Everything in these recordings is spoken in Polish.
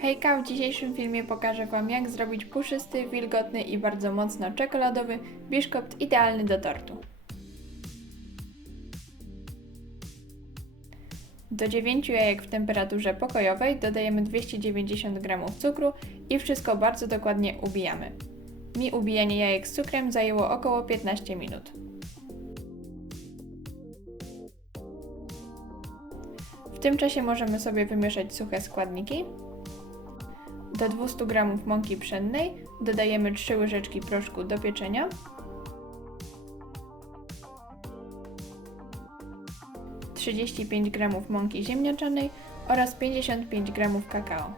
Hejka, w dzisiejszym filmie pokażę Wam jak zrobić puszysty, wilgotny i bardzo mocno czekoladowy biszkopt idealny do tortu. Do 9 jajek w temperaturze pokojowej dodajemy 290 g cukru i wszystko bardzo dokładnie ubijamy. Mi ubijanie jajek z cukrem zajęło około 15 minut. W tym czasie możemy sobie wymieszać suche składniki. Do 200 g mąki pszennej dodajemy 3 łyżeczki proszku do pieczenia. Trzydzieści pięć g mąki ziemniaczanej oraz 55 g kakao.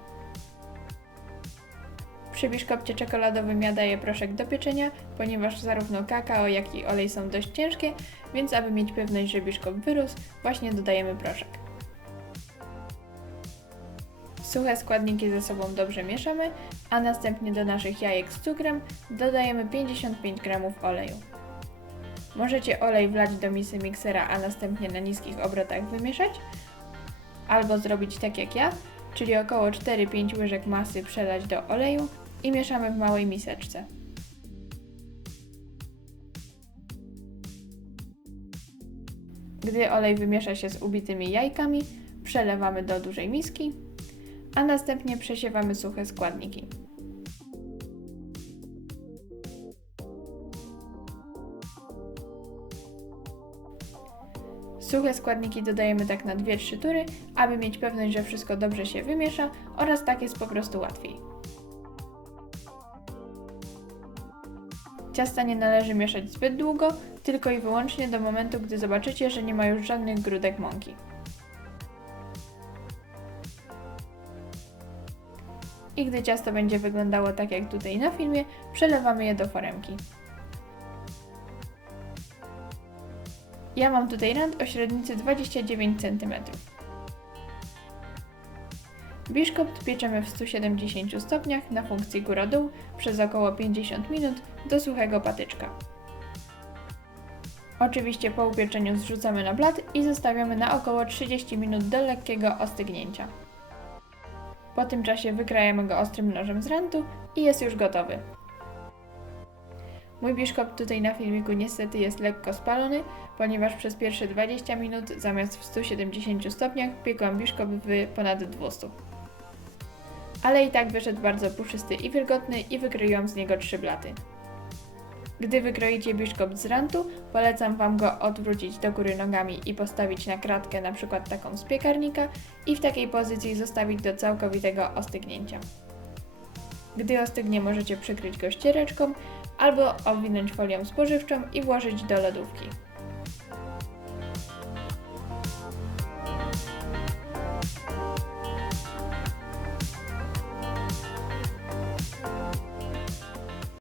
Przy biszkopcie czekoladowym ja daję proszek do pieczenia, ponieważ zarówno kakao, jak i olej są dość ciężkie, więc aby mieć pewność, że biszkop wyrósł, właśnie dodajemy proszek. Suche składniki ze sobą dobrze mieszamy, a następnie do naszych jajek z cukrem dodajemy 55 g oleju. Możecie olej wlać do misy miksera, a następnie na niskich obrotach wymieszać, albo zrobić tak jak ja, czyli około 4-5 łyżek masy przelać do oleju i mieszamy w małej miseczce. Gdy olej wymiesza się z ubitymi jajkami, przelewamy do dużej miski, a następnie przesiewamy suche składniki. Suche składniki dodajemy tak na 2-3 tury, aby mieć pewność, że wszystko dobrze się wymiesza oraz tak jest po prostu łatwiej. Ciasta nie należy mieszać zbyt długo, tylko i wyłącznie do momentu, gdy zobaczycie, że nie ma już żadnych grudek mąki. I gdy ciasto będzie wyglądało tak jak tutaj na filmie, przelewamy je do foremki. Ja mam tutaj rand o średnicy 29 cm. Biszkopt pieczemy w 170 stopniach na funkcji góra-dół przez około 50 minut do suchego patyczka. Oczywiście po upieczeniu zrzucamy na blat i zostawiamy na około 30 minut do lekkiego ostygnięcia. Po tym czasie wykrajamy go ostrym nożem z rantu i jest już gotowy. Mój biszkopt tutaj na filmiku niestety jest lekko spalony, ponieważ przez pierwsze 20 minut zamiast w 170 stopniach piekłam biszkopt w ponad 200. Ale i tak wyszedł bardzo puszysty i wilgotny i wykroiłam z niego 3 blaty. Gdy wykroicie biszkopt z rantu, polecam Wam go odwrócić do góry nogami i postawić na kratkę, na przykład taką z piekarnika i w takiej pozycji zostawić do całkowitego ostygnięcia. Gdy ostygnie możecie przykryć go ściereczką albo owinąć folią spożywczą i włożyć do lodówki.